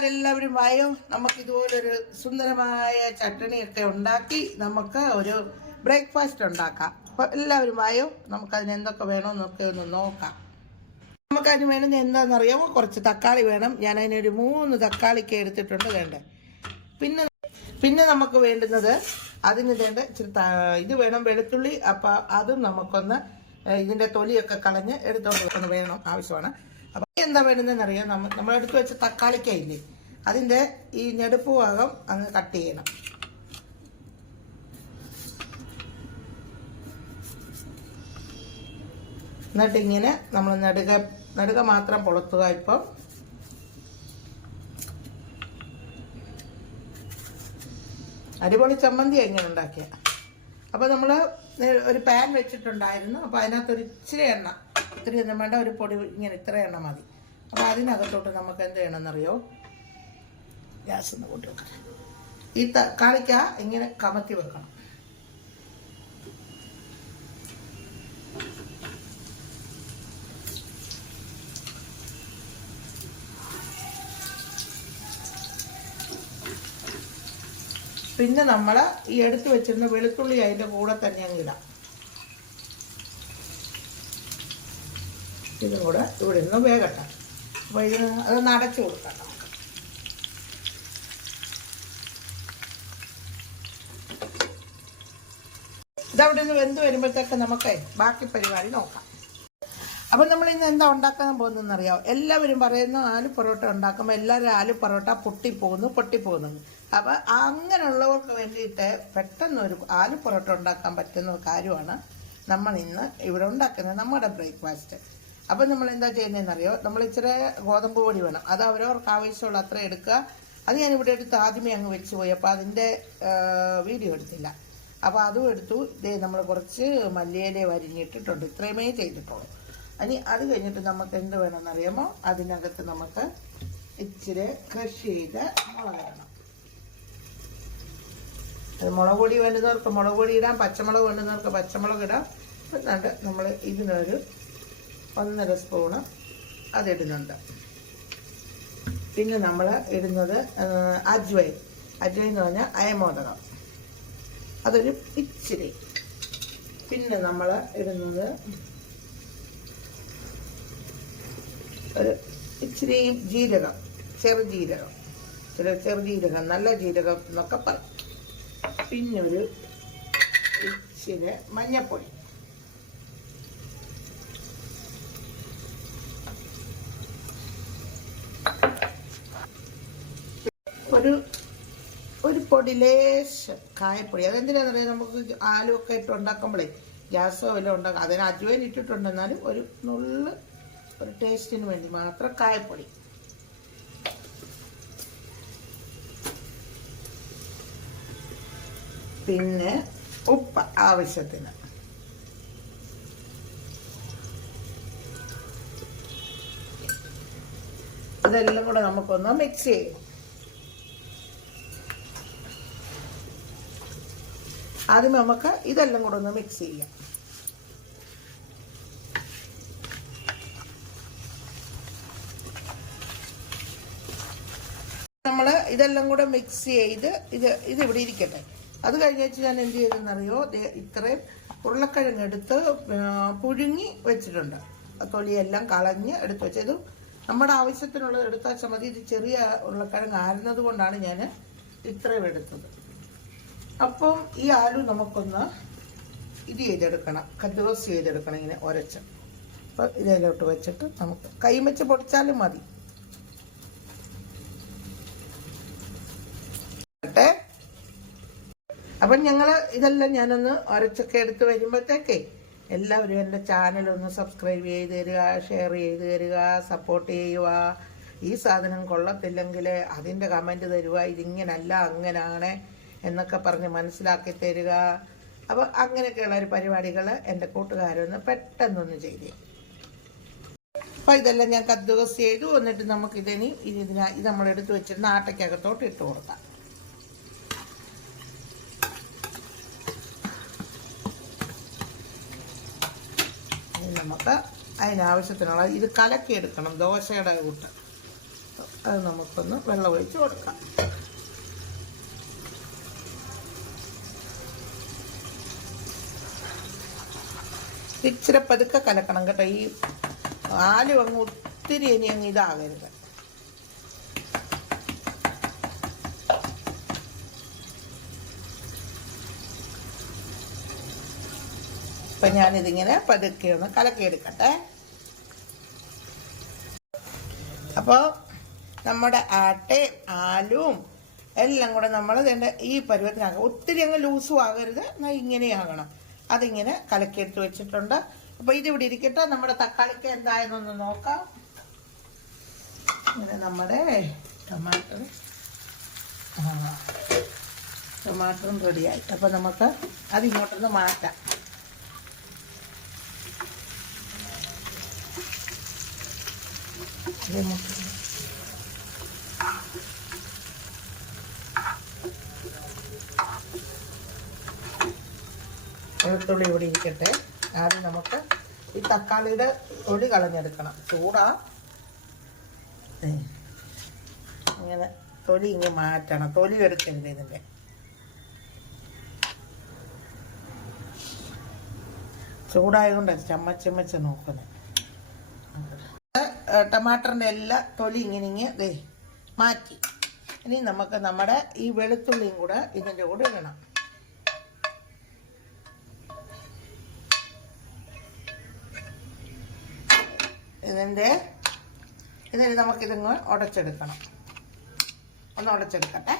കൂട്ടുകാരെല്ലാവരും വായോ, നമുക്കിതുപോലൊരു സുന്ദരമായ ചട്ടണിയൊക്കെ ഉണ്ടാക്കി നമുക്ക് ഒരു ബ്രേക്ക്ഫാസ്റ്റ് ഉണ്ടാക്കാം. അപ്പോൾ എല്ലാവരും വായോ, നമുക്കതിന് എന്തൊക്കെ വേണമെന്നൊക്കെ ഒന്ന് നോക്കാം. നമുക്കതിന് വേണ്ടുന്ന എന്താണെന്നറിയാമോ? കുറച്ച് തക്കാളി വേണം. ഞാൻ അതിനൊരു 3 തക്കാളിക്ക് എടുത്തിട്ടുണ്ട്. വേണ്ടേ. പിന്നെ നമുക്ക് വേണ്ടുന്നത് അതിന് വേണ്ട ഇച്ചിരി ഇത് വേണം, വെളുത്തുള്ളി. അപ്പം അതും നമുക്കൊന്ന് ഇതിൻ്റെ തൊലിയൊക്കെ കളഞ്ഞ് എടുത്തോണ്ട് വേണം, ആവശ്യമാണ്. അപ്പം എന്താ വേണ്ടുന്നതെന്നറിയാം? നമ്മളെടുത്ത് വെച്ച തക്കാളിക്കായില്ലേ, അതിൻ്റെ ഈ ഞെടുപ്പ് ഭാഗം അങ്ങ് കട്ട് ചെയ്യണം. എന്നിട്ടിങ്ങനെ നമ്മൾ നടുക മാത്രം പൊളത്തുക. ഇപ്പം അടിപൊളി ചമ്മന്തി എങ്ങനെ ഉണ്ടാക്കിയ. അപ്പോൾ നമ്മൾ ഒരു പാൻ വെച്ചിട്ടുണ്ടായിരുന്നു. അപ്പോൾ അതിനകത്തൊരു ഇച്ചിരി എണ്ണ, ഇത്തിരി ഒന്നും വേണ്ട, ഒരു പൊടി ഇങ്ങനെ ഇത്ര എണ്ണ മതി. അപ്പോൾ അതിനകത്തോട്ട് നമുക്ക് എന്ത് ചെയ്യണമെന്നറിയോ? ഗ്യാസ് ഒന്ന് കൂട്ടി വെക്കണം. ഈ തക്കാളിക്ക ഇങ്ങനെ കമത്തി വെക്കണം. പിന്നെ നമ്മൾ ഈ എടുത്ത് വെച്ചിരുന്ന വെളുത്തുള്ളി അതിൻ്റെ കൂടെ തന്നെ അങ്ങ് ഇടാം. ഇതും കൂടെ ഇവിടെ നിന്ന് വേഗട്ടെ. അപ്പോൾ അതൊന്ന് അടച്ചു കൊടുക്കാം. ഇതവിടെ നിന്ന് വെന്ത് വരുമ്പോഴത്തേക്ക് നമുക്ക് ബാക്കി പരിപാടി നോക്കാം. അപ്പം നമ്മൾ ഇന്ന് എന്താ ഉണ്ടാക്കാൻ പോകുന്നതെന്നറിയാമോ? എല്ലാവരും പറയുന്നു ആലു പൊറോട്ട ഉണ്ടാക്കുമ്പോൾ എല്ലാവരും ആലു പൊറോട്ട പൊട്ടിപ്പോകുന്നു. അപ്പം അങ്ങനെയുള്ളവർക്ക് വേണ്ടിയിട്ട് പെട്ടെന്ന് ഒരു ആലു പൊറോട്ട ഉണ്ടാക്കാൻ പറ്റുന്ന കാര്യമാണ് നമ്മൾ ഇന്ന് ഇവിടെ ഉണ്ടാക്കുന്നത്, നമ്മുടെ ബ്രേക്ക്ഫാസ്റ്റ്. അപ്പം നമ്മൾ എന്താ ചെയ്യുന്നതെന്നറിയോ? നമ്മൾ ഇച്ചിരി ഗോതമ്പ് പൊടി വേണം. അത് അവരവർക്ക് ആവശ്യമുള്ള അത്ര എടുക്കുക. അത് ഞാനിവിടെ എടുത്ത് ആദ്യമേ അങ്ങ് വെച്ച് പോയി. അപ്പോൾ അതിൻ്റെ വീഡിയോ എടുത്തില്ല. അപ്പോൾ അതും എടുത്തു. ഇതേ നമ്മൾ കുറച്ച് മല്ലിയില വരിഞ്ഞിട്ടിട്ടുണ്ട്. ഇത്രയുമേ ചെയ്തിട്ടുള്ളൂ. ഇനി അത് കഴിഞ്ഞിട്ട് നമുക്ക് എന്ത് വേണമെന്നറിയാമോ? അതിനകത്ത് നമുക്ക് ഇച്ചിരി ക്രഷ് ചെയ്ത് മുളക് ഇടണം. മുളക് പൊടി വേണ്ടുന്നവർക്ക് മുളക് പൊടി ഇടാം, പച്ചമുളക് വേണ്ടുന്നവർക്ക് പച്ചമുളക് ഇടാം. എന്നിട്ട് നമ്മൾ ഇതിനൊരു 1.5 സ്പൂണ് അതിടുന്നുണ്ട്. പിന്നെ നമ്മൾ ഇടുന്നത് അജ്വൈൻ എന്ന് പറഞ്ഞാൽ അയമോദകം, അതൊരു ഇച്ചിരി. പിന്നെ നമ്മൾ ഇടുന്നത് ഒരു ഇച്ചിരി ജീരകം, ചെറുജീരകം, നല്ല ജീരകം എന്നൊക്കെ പറയും. പിന്നെ ഒരു ഇച്ചിരി മഞ്ഞപ്പൊടി, ഒരു പൊടി ലേശം കായപ്പൊടി. അതെന്തിനാന്ന് പറയാം? നമുക്ക് ആലു ഒക്കെ ഇട്ട് ഉണ്ടാക്കുമ്പോഴേ ഗ്യാസോ വല്ലതും ഉണ്ടാക്കാം. അതിന് അജ്വൈൻ ഇട്ടിട്ടുണ്ടെന്നാലും ഒരു നുള്ള്, ഒരു ടേസ്റ്റിന് വേണ്ടി മാത്രം കായപ്പൊടി. പിന്നെ ഉപ്പ് ആവശ്യത്തിന്. ഇതെല്ലാം കൂടെ നമുക്കൊന്ന് മിക്സ് ചെയ്യും. ആദ്യം നമുക്ക് ഇതെല്ലാം കൂടെ ഒന്ന് മിക്സ് ചെയ്യാം. നമ്മൾ ഇതെല്ലാം കൂടെ മിക്സ് ചെയ്ത് ഇതിവിടെ ഇരിക്കട്ടെ. അത് കഴിഞ്ഞിട്ട് ഞാൻ എന്ത് ചെയ്തെന്നറിയോ? ഇത്രയും ഉരുളക്കിഴങ്ങ് എടുത്ത് പുഴുങ്ങി വെച്ചിട്ടുണ്ട്. തൊലിയെല്ലാം കളഞ്ഞ് എടുത്ത് വെച്ചത് നമ്മുടെ ആവശ്യത്തിനുള്ളത് എടുത്താൽ മതി. ഇത് ചെറിയ ഉരുളക്കിഴങ്ങ് ആയിരുന്നത് കൊണ്ടാണ് ഞാൻ ഇത്രയും എടുത്തത്. അപ്പം ഈ ആലു നമുക്കൊന്ന് ഇത് ചെയ്തെടുക്കണം, കദ്ദൂസ് ചെയ്തെടുക്കണം, ഇങ്ങനെ ഉരച്ച്. അപ്പോൾ ഇതിലോട്ട് വെച്ചിട്ട് നമുക്ക് കൈ വെച്ച് പൊടിച്ചാലും മതി. അപ്പം ഞങ്ങൾ ഇതെല്ലാം ഞാനൊന്ന് ഉരച്ചൊക്കെ എടുത്ത് വരുമ്പോഴത്തേക്കേ എല്ലാവരും എൻ്റെ ചാനലൊന്ന് സബ്സ്ക്രൈബ് ചെയ്ത് തരിക, ഷെയർ ചെയ്ത് തരിക, സപ്പോർട്ട് ചെയ്യുക. ഈ സാധനം കൊള്ളത്തില്ലെങ്കിൽ അതിൻ്റെ കമൻറ്റ് തരിക, ഇതിങ്ങനല്ല അങ്ങനാണ് എന്നൊക്കെ പറഞ്ഞ് മനസ്സിലാക്കി തരിക. അപ്പോൾ അങ്ങനെയൊക്കെയുള്ള ഒരു പരിപാടികൾ എൻ്റെ കൂട്ടുകാരൊന്ന് പെട്ടെന്നൊന്ന് ചെയ്തേ. അപ്പോൾ ഇതെല്ലാം ഞാൻ കദ്ദൂസ് ചെയ്തു. എന്നിട്ട് നമുക്കിതിനി ഇത് നമ്മളെടുത്ത് വെച്ചിരുന്ന ആട്ടയ്ക്കകത്തോട്ട് ഇട്ട് കൊടുക്കാം. നമുക്ക് അതിനാവശ്യത്തിനുള്ള ഇത് കലക്കിയെടുക്കണം, ദോശയുടെ കൂട്ട്. അത് നമുക്കൊന്ന് വെള്ളം ഒഴിച്ച് കൊടുക്കാം. ഇച്ചിരി പതുക്കെ കലക്കണം കേട്ടോ. ഈ ആലും അങ്ങ് ഒത്തിരി ഇനി അങ്ങ് ഇതാകരുത്. അപ്പം ഞാനിതിങ്ങനെ പതുക്കെ ഒന്ന് കലക്കിയെടുക്കട്ടെ. അപ്പോൾ നമ്മുടെ ആട്ടയും ആലും എല്ലാം കൂടെ നമ്മൾ ഇതിൻ്റെ ഈ പരുവത്തിനാക്കാം. ഒത്തിരി അങ്ങ് ലൂസും ആകരുത്, എന്നാൽ ഇങ്ങനെയാകണം. അതിങ്ങനെ കലക്കിയെടുത്ത് വെച്ചിട്ടുണ്ട്. അപ്പോൾ ഇതിവിടെ ഇരിക്കട്ടെ. നമ്മുടെ തക്കാളിക്ക് എന്തായെന്നൊന്ന് നോക്കാം. ഇങ്ങനെ നമ്മുടെ ടൊമാറ്ററും റെഡിയായി. അപ്പോൾ നമുക്ക് അതിങ്ങോട്ടൊന്ന് മാറ്റാം. വെളുത്തുള്ളി ഇവിടെ ഇരിക്കട്ടെ. ആദ്യം നമുക്ക് ഈ തക്കാളിയുടെ തൊലി കളഞ്ഞെടുക്കണം. ചൂടാ ഇങ്ങനെ തൊലി ഇങ്ങനെ മാറ്റണം. തൊലി എടുക്കരുത് ഇതിൻ്റെ. ചൂടായതുകൊണ്ട് ചമ്മച്ച് നോക്കുന്നത്. ടമാറ്ററിൻ്റെ എല്ലാ തൊലി ഇങ്ങനെ മാറ്റി. ഇനി നമുക്ക് നമ്മുടെ ഈ വെളുത്തുള്ളിയും കൂടെ ഇതിൻ്റെ കൂടെ ഇടണം. ഇതിന് നമുക്കിതങ്ങ് ഉടച്ചെടുക്കണം. ഒന്ന് ഉടച്ചെടുക്കട്ടെ.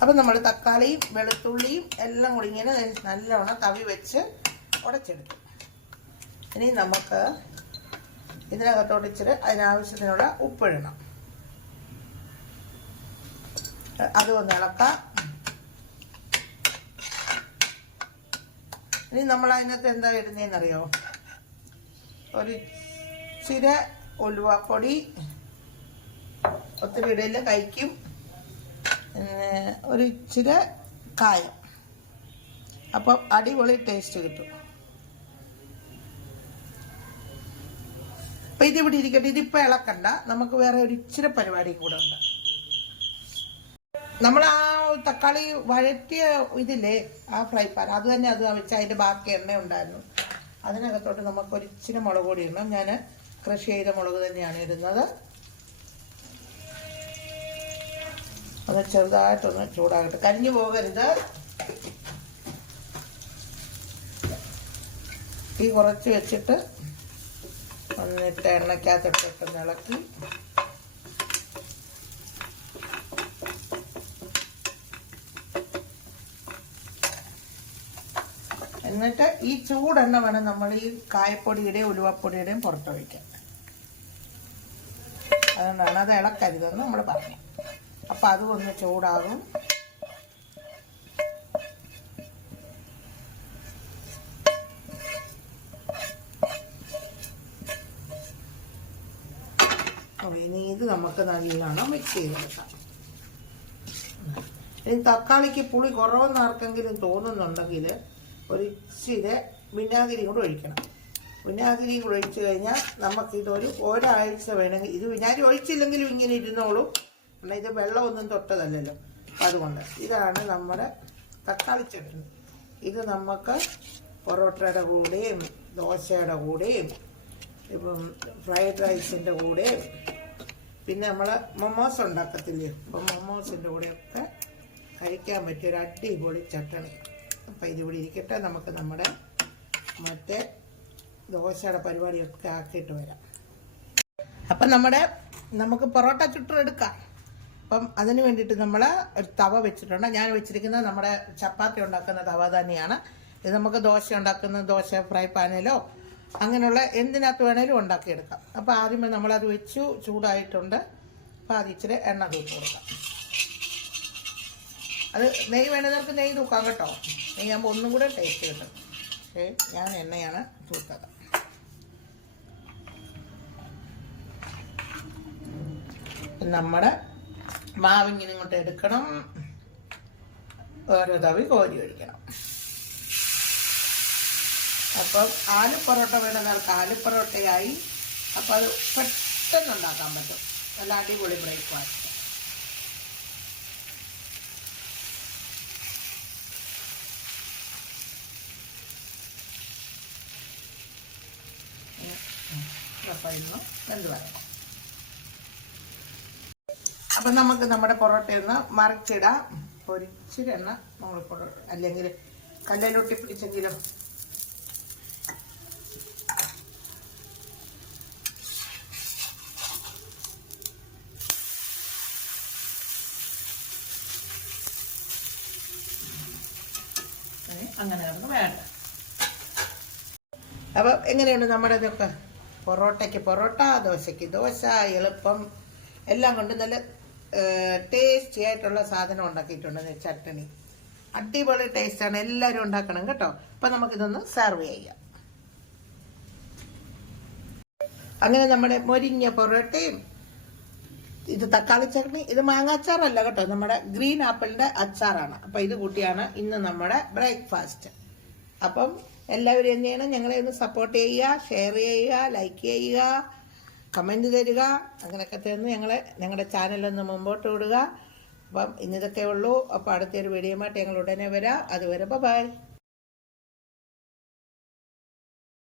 അപ്പം നമ്മൾ തക്കാളിയും വെളുത്തുള്ളിയും എല്ലാം കൂടി ഇങ്ങനെ നല്ലവണ്ണം തവി വെച്ച് ഉടച്ചെടുക്കും. ഇനി നമുക്ക് ഇതിനകത്തോട്ട് ഇച്ചിരി അതിനാവശ്യത്തിനുള്ള ഉപ്പിടണം. അത് ഒന്ന് ഇളക്കാം. ഇനി നമ്മൾ അതിനകത്ത് എന്താ ഇടുന്നതെന്നറിയോ? ഒരു ഇച്ചിരി ഉലുവാപ്പൊടി, ഒത്തിരി ഇടയിൽ കഴിക്കും. ഒരു ഇച്ചിരി കായം. അപ്പം അടിപൊളി ടേസ്റ്റ് കിട്ടും. അപ്പം ഇതിവിടെ ഇരിക്കട്ടെ. ഇതിപ്പോൾ ഇളക്കണ്ട. നമുക്ക് വേറെ ഒരു ഇച്ചിരി പരിപാടി കൂടെ ഉണ്ട്. നമ്മൾ ആ തക്കാളി വഴറ്റിയ ഇതില്ലേ, ആ ഫ്രൈ പാൻ, അത് തന്നെ അത് വെച്ച് അതിൻ്റെ ബാക്കി എണ്ണ ഉണ്ടായിരുന്നു. അതിനകത്തോട്ട് നമുക്ക് ഒരു ഇച്ചിരി മുളക് പൊടി ഇടണം. ഞാൻ ക്രഷ് ചെയ്ത മുളക് തന്നെയാണ് ഇടുന്നത്. അത് ചെറുതായിട്ടൊന്ന് ചൂടാകട്ടെ. കരിഞ്ഞു പോകരുത്. തീ കുറച്ച് വെച്ചിട്ട് എന്നിട്ട് എണ്ണയ്ക്കകത്തിട്ടൊന്ന് ഇളക്കി എന്നിട്ട് ഈ ചൂടെണ്ണ വേണം നമ്മൾ ഈ കായപ്പൊടിയുടെയും ഉലുവപ്പൊടിയുടെയും പുറത്തൊഴിക്കാൻ. അതുകൊണ്ടാണ് അത് ഇളക്കരുതെന്ന് നമ്മൾ പറഞ്ഞു. അപ്പം അതും ഒന്ന് ചൂടാകും. ഇനി ഇത് നമുക്ക് നല്ലോണം മിക്സ് ചെയ്തെടുക്കാം. ഇനി തക്കാളിക്ക് പുളി കുറവെന്ന് ആർക്കെങ്കിലും തോന്നുന്നുണ്ടെങ്കിൽ ഒരു ഇച്ചിരി വിനാഗിരി കൂടെ ഒഴിക്കണം. വിനാഗിരി കൂടെ ഒഴിച്ചു കഴിഞ്ഞാൽ നമുക്കിതൊരു ഒരാഴ്ച വേണമെങ്കിൽ, ഇത് വിനാഗിരി ഒഴിച്ചില്ലെങ്കിലും ഇങ്ങനെ ഇരുന്നോളൂ. എന്നാൽ ഇത് വെള്ളമൊന്നും തൊട്ടതല്ലല്ലോ. അതുകൊണ്ട് ഇതാണ് നമ്മുടെ തക്കാളി ചട്നി. ഇത് നമുക്ക് പൊറോട്ടയുടെ കൂടെയും ദോശയുടെ കൂടെയും ഇപ്പം ഫ്രൈഡ് റൈസിൻ്റെ കൂടെയും പിന്നെ നമ്മൾ മൊമോസ് ഉണ്ടാക്കത്തില്ലേ, അപ്പം മൊമോസിൻ്റെ കൂടെയൊക്കെ കഴിക്കാൻ പറ്റിയൊരു അടിപൊളി ചട്ടണി. അപ്പം ഇതിവിടെ ഇരിക്കട്ടെ. നമുക്ക് നമ്മുടെ മറ്റേ ദോശയുടെ പരിപാടിയൊക്കെ ആക്കിയിട്ട് വരാം. അപ്പം നമുക്ക് പൊറോട്ട ചുട്ടെടുക്കാം. അപ്പം അതിന് വേണ്ടിയിട്ട് നമ്മൾ ഒരു തവ വെച്ചിട്ടുണ്ട്. ഞാൻ വെച്ചിരിക്കുന്നത് നമ്മുടെ ചപ്പാത്തി ഉണ്ടാക്കുന്ന തവ തന്നെയാണ്. ഇത് നമുക്ക് ദോശ ഉണ്ടാക്കുന്ന ദോശ ഫ്രൈ പാനിലോ അങ്ങനെയുള്ള എന്തിനകത്ത് വേണേലും ഉണ്ടാക്കിയെടുക്കാം. അപ്പോൾ ആദ്യമേ നമ്മളത് വെച്ചു, ചൂടായിട്ടുണ്ട്. അപ്പോൾ അത് ഇച്ചിരി എണ്ണ തൂക്കി കൊടുക്കാം. അത് നെയ്യ് വേണ്ടവർക്ക് നെയ്യ് തൂക്കാം കേട്ടോ. നെയ്യാകുമ്പോൾ ഒന്നും കൂടെ ടേസ്റ്റ് കിട്ടും. പക്ഷേ ഞാൻ എണ്ണയാണ് തൂത്തത്. നമ്മുടെ മാവിങ്ങനെ ഇങ്ങോട്ട് എടുക്കണം. ഓരോ തവി കോരി ഒഴിക്കണം. അപ്പം ആലു പൊറോട്ട വേണമെന്നവർക്ക് ആലു പൊറോട്ടയായി. അപ്പോൾ അത് പെട്ടെന്ന് ഉണ്ടാക്കാൻ പറ്റും. നല്ല അടിപൊളി ബ്രേക്ക്ഫാസ്റ്റ്. വെന്ത് വരണം. അപ്പം നമുക്ക് നമ്മുടെ പൊറോട്ടയിൽ നിന്ന് മറിച്ചിടാം. ഒരിച്ചിരി എണ്ണ നമ്മൾ അല്ലെങ്കിൽ കല്ലിലൊട്ടി പിടിച്ചെങ്കിലും അങ്ങനെ നമുക്ക് വേണ്ട. അപ്പം എങ്ങനെയുണ്ട് നമ്മുടെ ഇതൊക്കെ? പൊറോട്ടയ്ക്ക് പൊറോട്ട, ദോശയ്ക്ക് ദോശ, എളുപ്പം എല്ലാം കൊണ്ട് നല്ല ടേസ്റ്റി ആയിട്ടുള്ള സാധനം ഉണ്ടാക്കിയിട്ടുണ്ട്. ചട്ടണി അടിപൊളി ടേസ്റ്റാണ്, എല്ലാവരും ഉണ്ടാക്കണം കേട്ടോ. അപ്പം നമുക്കിതൊന്ന് സെർവ് ചെയ്യാം. അങ്ങനെ നമ്മുടെ മൊരിഞ്ഞ പൊറോട്ടയും, ഇത് തക്കാളി ചട്നി, ഇത് മാങ്ങാച്ചാറല്ല കേട്ടോ, നമ്മുടെ ഗ്രീൻ ആപ്പിളിന്റെ അച്ചാറാണ്. അപ്പം ഇത് കൂട്ടിയാണ് ഇന്ന് നമ്മുടെ ബ്രേക്ക്ഫാസ്റ്റ്. അപ്പം എല്ലാവരും എന്ത് ചെയ്യണം? ഞങ്ങളെ ഒന്ന് സപ്പോർട്ട് ചെയ്യുക, ഷെയർ ചെയ്യുക, ലൈക്ക് ചെയ്യുക, കമൻറ്റ് തരിക. അങ്ങനെയൊക്കെ തന്ന് ഞങ്ങളുടെ ചാനലൊന്ന് മുമ്പോട്ട് വിടുക. അപ്പം ഇന്നിതൊക്കെ ഉള്ളൂ. അപ്പോൾ അടുത്തൊരു വീഡിയോയുമായിട്ട് ഞങ്ങൾ ഉടനെ വരാം. അതുവരെ ബൈ.